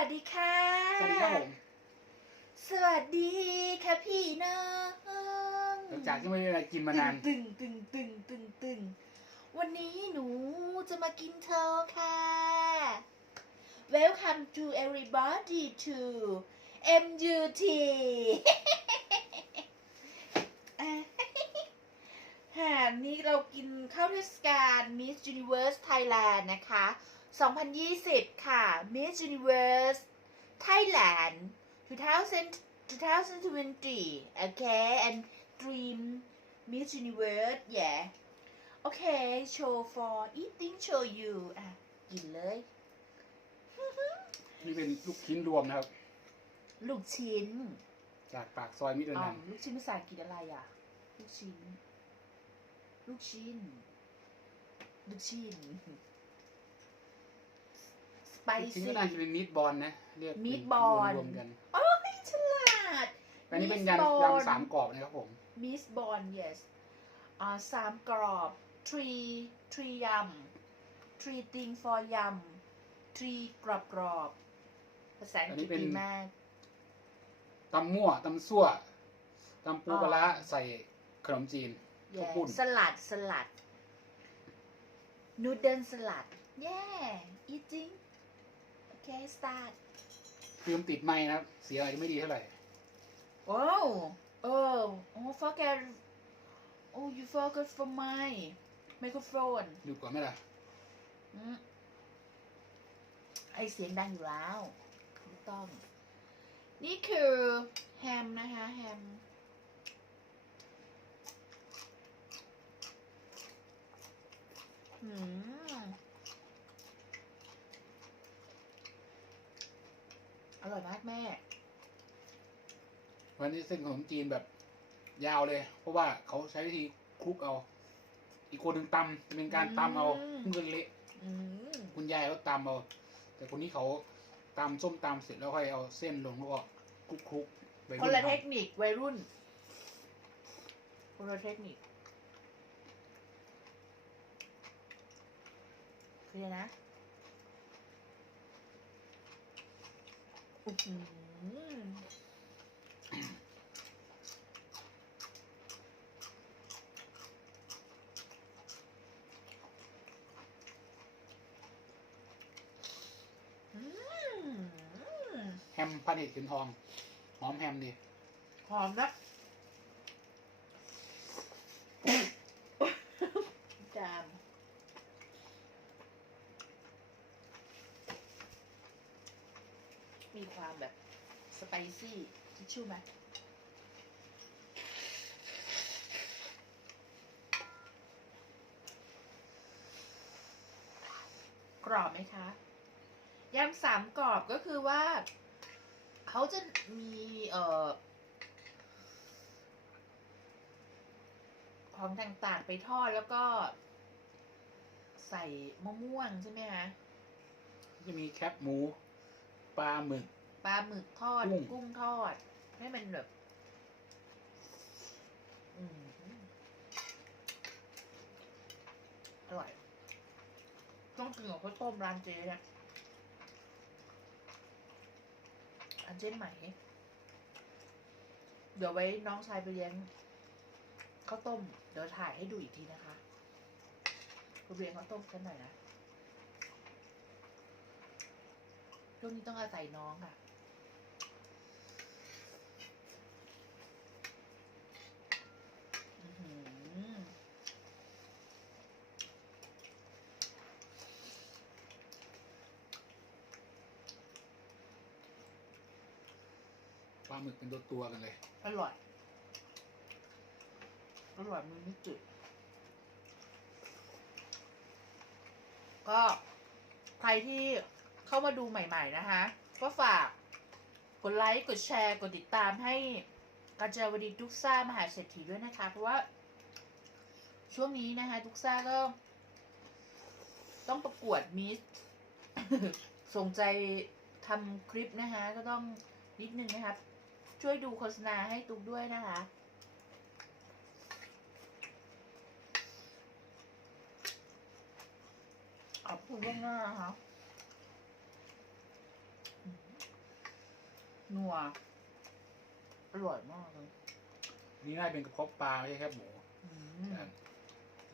วัสดีค่ะ สวัสดีครับผม สวัสดีค่ะพี่น้องหลังจากที่ไม่ได้อะไรกินมาตึนางนตึงตึงตึงตึงตึงวันนี้หนูจะมากินโชว์ค่ะ Welcome to everybody to MUT หานี้เรากินเข้าเทศกาล Miss Universe Thailand นะคะ 2020 ค่ะ Miss Universe Thailand 2000 2020 okay and Dream Miss Universe yeah okay show for eating show you อะกินเลย นี่เป็นลูกชิ้นรวมนะครับ ลูกชิ้น จากปากซอยมิตรอ๋อนันลูกชิ้นภาษาอังกฤษอะไรอะ ลูกชิ้น ลูกชิ้น ลูกชิ้นส ไปลูกชิ้นซี่ก็น่าจะเป็นมิตรบอลนะเรียกมีดบอลรวมๆกันโอ้ยฉลาด อันนี้เป็นมีดยำบอลยำสามกรอบนะครับผม มิสบอล yes อ่าสามกรอบ three three ยำ three thing for ยำ three กรอบกรอบภาษาอังกฤษดีมาก ตำมั่วตำซั่วตำปูอ๋อปลาร้าใส่ขนมจีน ข้าว yeah ปุ้น สลัด สลัด นูเดิลสลัด yeah eating okay start ฟิล์มติดไม้นะครับ เสียงอาจจะไม่ดีเท่าไหร่ว้าวเออโอ้ forget oh you forgot for my microphone หยุดก่อนไหมล่ะ อืมไอเสียงดังอยู่แล้วไม่ต้อง นี่คือแฮมนะคะแฮม อืม อร่อยมากแม่ วันนี้เส้นขนมจีนแบบยาวเลย เพราะว่าเขาใช้วิธีคลุกเอา อีกคนหนึ่งตำจะเป็นการตำเอาอืม เงินเละอืมคุณยายเขาตำเอา แต่คนนี้เขาตำส้มตำเสร็จแล้วค่อยเอาเส้นลงแล้วก็คลุกคลุกๆไปคนละทำเทคนิควัยรุ่น คนละเทคนิคเคลียร์นะ อื้อหืออืมแฮมพันเห็ดเข็มทอง หอมแฮมดี หอมนะจามมีความแบบ สไปซี่ทิ ชชู่ไหมกรอบไหมคะยำสามกรอบก็คือว่า เขาจะมีเอ่อของต่างๆไปทอดแล้วก็ใส่มะม่วงใช่ไหมคะจะมีแคบหมู ปลาหมึก ปลาหมึกทอด กุ้ง กุ้งทอด ให้มันแบบ อืมอร่อย ต้องกินกับข้าวต้มร้านเจ๊เนี่ยอันเจ๊ใหม่ เดี๋ยวไว้น้องชายไปเลี้ยงข้าวต้ม เดี๋ยวถ่ายให้ดูอีกทีนะคะไปเลี้ยงข้าวต้มกันหน่อยนะช่วงนี้ต้องอาศัยน้องค่ะ อื้อหือ ปลา หมึกเป็นตัวตัวๆกันเลย อร่อย อร่อยมือไม่จุด ก็ใครที่เข้ามาดูใหม่ๆนะคะ ก็ฝากกดไลค์ กดแชร์ กดติดตามให้กาญจนวดีทุกซ่ามหาเศรษฐีด้วยนะคะ เพราะว่า ช่วงนี้นะคะทุกซ่าก็ ต้องประกวดมิสสนใจทำคลิปนะคะ ก็ต้องนิดนึงนะครับ ช่วยดูโฆษณาให้ตุ๊กด้วยนะคะ ขอบคุณล่วงหน้านะคะอืมนัวอร่อยมากเลยนี่น่าจะเป็นกระเพาะปลาไม่ใช่แคบหมูอืมแต่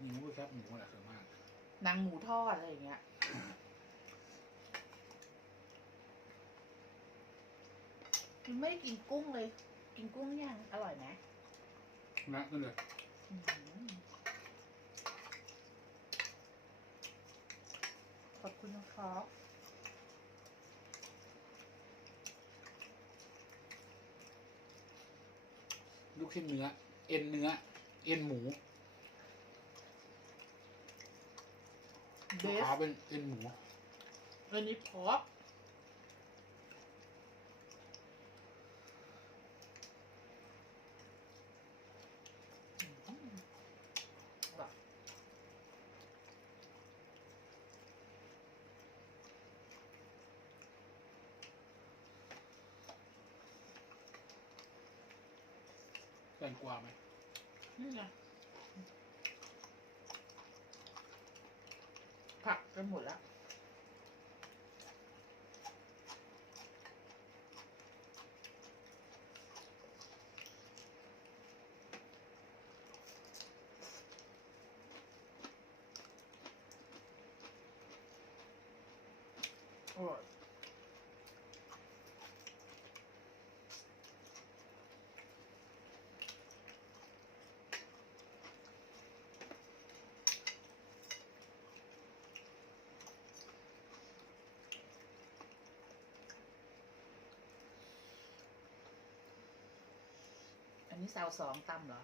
นี่มันก็แคบหมูแหละส่วนมาก หนังหมูทอดอะไรอย่างเงี้ย มันไม่ได้กินกุ้งเลย กินกุ้งยังอร่อยไหมนะนั่นเลยอืมขอบคุณนะครับลูกชิ้นเนื้อ เอ็นเนื้อ เอ็นหมูเบสขาเป็นเอ็นหมู อันนี้พอกอืมแบบ แต งกวาไหมนี่ไงผักกันหมดแล้วอร่อย อันนี้ซาวสองตำเหรอ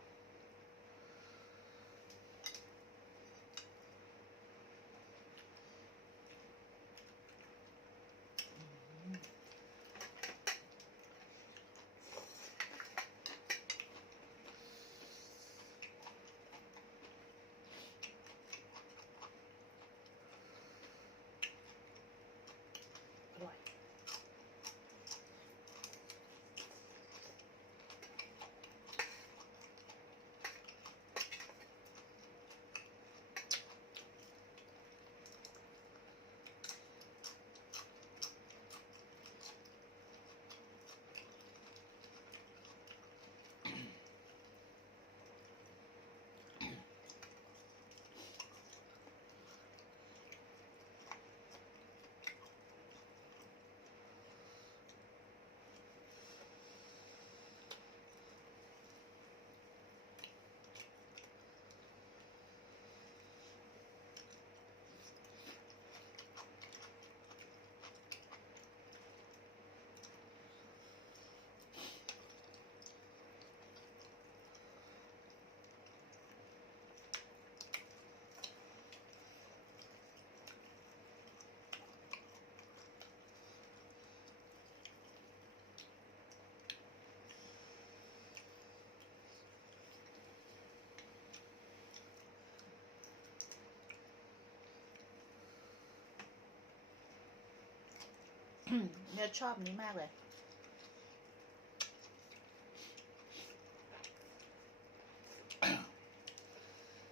เนี่ยชอบนี้มากเลย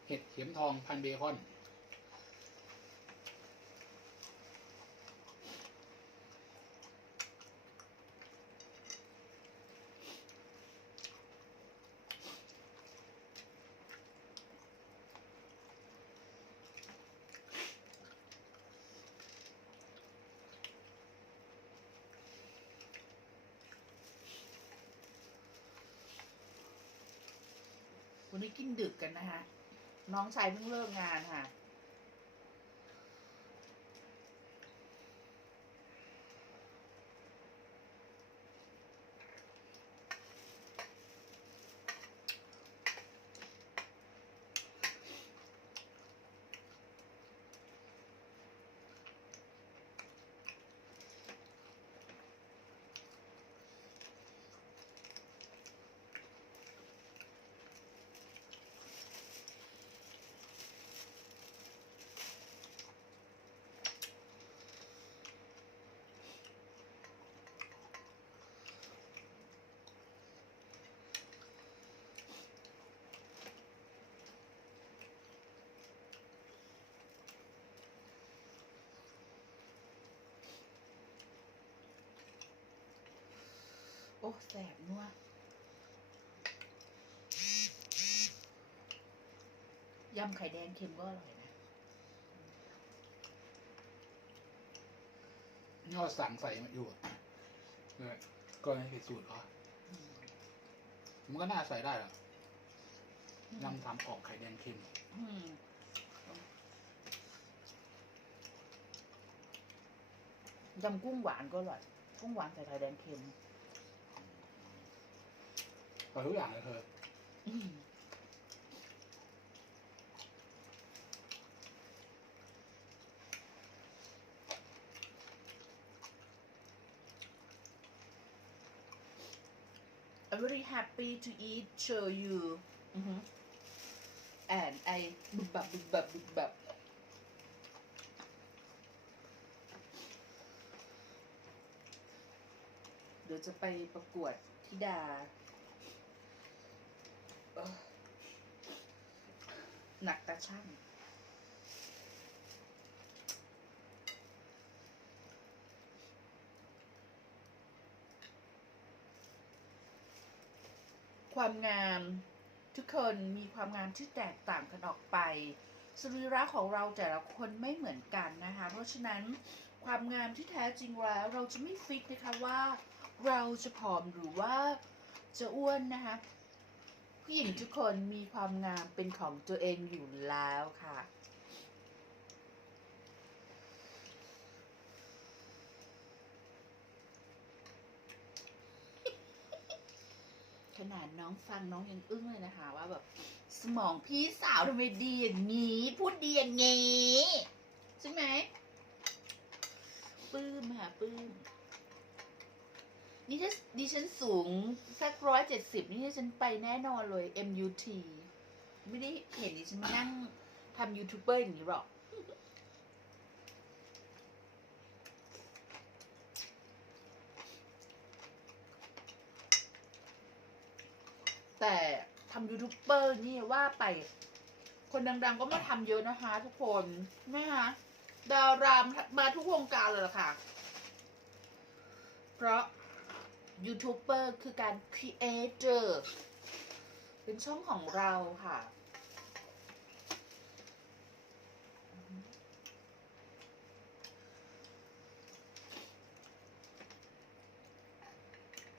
เห็ดเข็มทองพันเบคอน นนี้กินดึกกันนะคะ น้องชายเพิ่งเลิกงานค่ะ อ้แสบนัวๆยำไข่แดงเค็มก็อร่อยนะนี่เราสั่งใส่มาอยู่อะเนี่ยก็ไม่เป็นสูตรเขาอืมมันก็น่าใส่ได้หรอกยำทำออกไข่แดงเค็ม อืมยำกุ้งหวานก็อร่อย กุ้งหวานใส่ไข่แดงเค็ม อร่อยทุกอย่างเลยเธออืม I'm very happy to eat show you อือฮึ and I บุบบับบุบบับบุบบับ เดี๋ยวจะไปประกวดธิดาเอ่อ หนักตาช่างความงามทุกคนมีความงามที่แตกต่างกันออกไปสรีระของเราแต่ละคนไม่เหมือนกันนะคะ เพราะฉะนั้นความงามที่แท้จริงแล้ว เราจะไม่ฟิกนะคะว่าเราจะผอมหรือว่าจะอ้วนนะคะ ผู้หญิงทุกคนมีความงามเป็นของตัวเองอยู่แล้วค่ะ ขนาดน้องฟังน้องยังอึ้งเลยนะคะ ว่าแบบสมองพี่สาวทำไมดีอย่างนี้ พูดดีอย่างนี้ ใช่ไหมปลื้มค่ะปลื้ม นี่ถ้าดิฉันสูงสักร้อยเจ็ดสิบนี่ดิฉันไปแน่นอนเลย MUT ไม่ได้เห็นดิฉันมานั่งทำยูทูบเบอร์อย่างนี้หรอก แต่ทำยูทูบเบอร์นี่ว่าไป คนดังๆก็มาทำเยอะนะคะทุกคนนะคะดารามมาทุกวงการเลยล่ะค่ะ เพราะ ยูทูบเบอร์คือการครีเอเตอร์เป็นช่องของเราค่ะ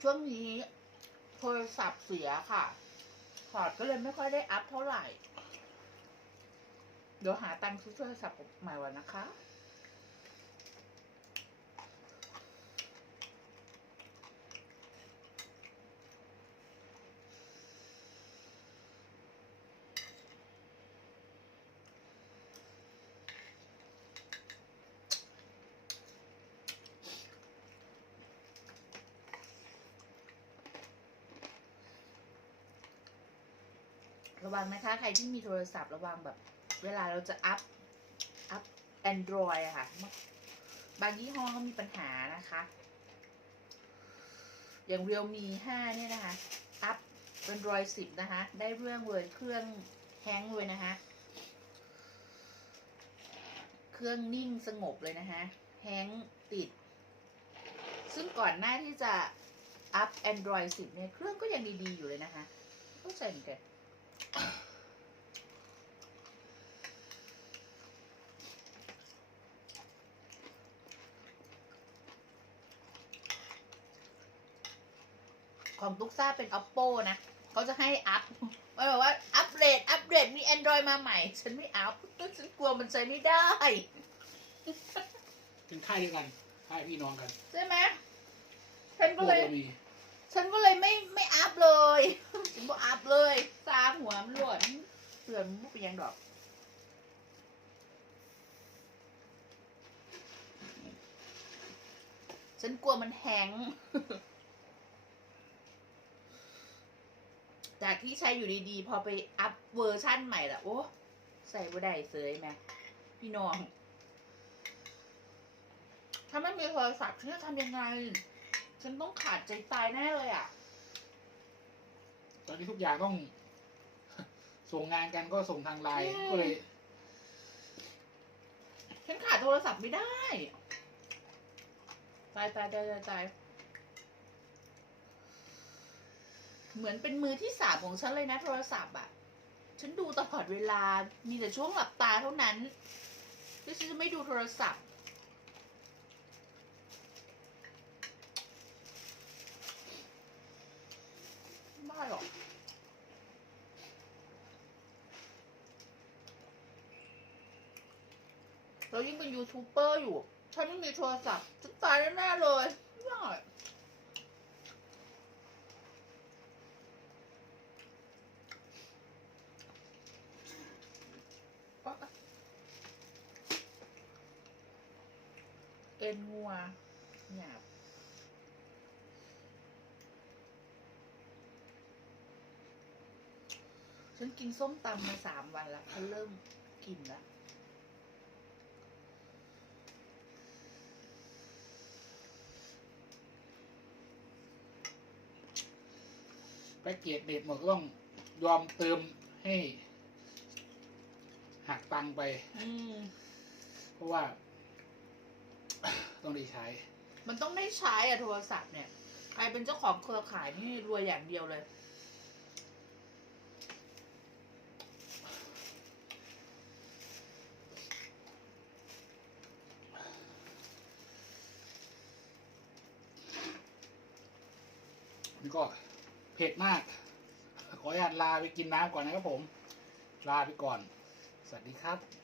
ช่วงนี้โทรศัพท์เสียค่ะ พอร์ตก็เลยไม่ค่อยได้อัพเท่าไหร่ เดี๋ยวหาตังค์ซื้อโทรศัพท์ใหม่วันนะคะ ระวังนะคะ ใครที่มีโทรศัพท์ระวังแบบ เวลาเราจะอัพ อัพ Android อะค่ะ บางยี่ห้อก็มีปัญหานะคะ อย่าง Realme 5เนี่ยนะคะ อัพ Android 10นะคะ ได้เรื่องเลยเครื่องแฮงเลยนะคะ เครื่องนิ่งสงบเลยนะคะ แฮงติด ซึ่งก่อนหน้าที่จะอัพ Android 10 เนี่ย เครื่องก็ยังดี ๆ อยู่เลยนะคะเข้าใจเหมือนกัน ของตุ๊กซ่าเป็น oppo นะเขาจะให้อัพมันบอกว่าอัปเดตอัปเดตมี Android มาใหม่ ฉันไม่อัพฉันกลัวมันใช้ไม่ได้ เป็นค่ายเดียวกันค่ายพี่น้องกัน ใช่ไหมฉันพก็วกเลยเรามี ฉันก็เลยไม่ไม่อัพเลยฉันบอกอัพเลยซาหัวมันหลวนเสื่อมมุกยังดอกฉันกลัวมันแฮงก์จากที่ใช้อยู่ดีๆ พอไปอัพเวอร์ชั่นใหม่ละโอ้ใส่บ่ได้เสยไหมพี่น้อง ถ้าไม่มีโทรศัพท์ฉันจะทำยังไง ฉันต้องขาดใจตายแน่เลยอะ ตอนนี้ทุกอย่างต้อง ส่งงานกันก็ส่งทางไลน์อืมก็เลย ฉันขาดโทรศัพท์ไม่ได้ ตายตายตายตายตายเหมือนเป็นมือที่สามของฉันเลยนะโทรศัพท์อะฉันดูตลอดเวลา มีแต่ช่วงหลับตาเท่านั้นที่ฉันจะไม่ดูโทรศัพท์ ไม่หรอกแล้วยิ่งเป็นยูทูบเบอร์อยู่ ฉันไม่มีโทรศัพท์ฉันตายแน่ๆเลยไม่ได้เอ็นงัวหยาบ ฉันกินส้มตำมาสามวันแล้วฉันเริ่มกินแล้วแพ็กเกจเด็ดหมดก็ต้องยอมเติมให้หักตังค์ไป อืม เพราะว่า ต้องได้ใช้ มันต้องได้ใช้อะโทรศัพท์เนี่ย ใครเป็นเจ้าของเครือข่ายนี่รวยอย่างเดียวเลย นี่ก็เผ็ดมาก ขออนุญาตลาไปกินน้ำก่อนนะครับผม ลาไปก่อน สวัสดีครับ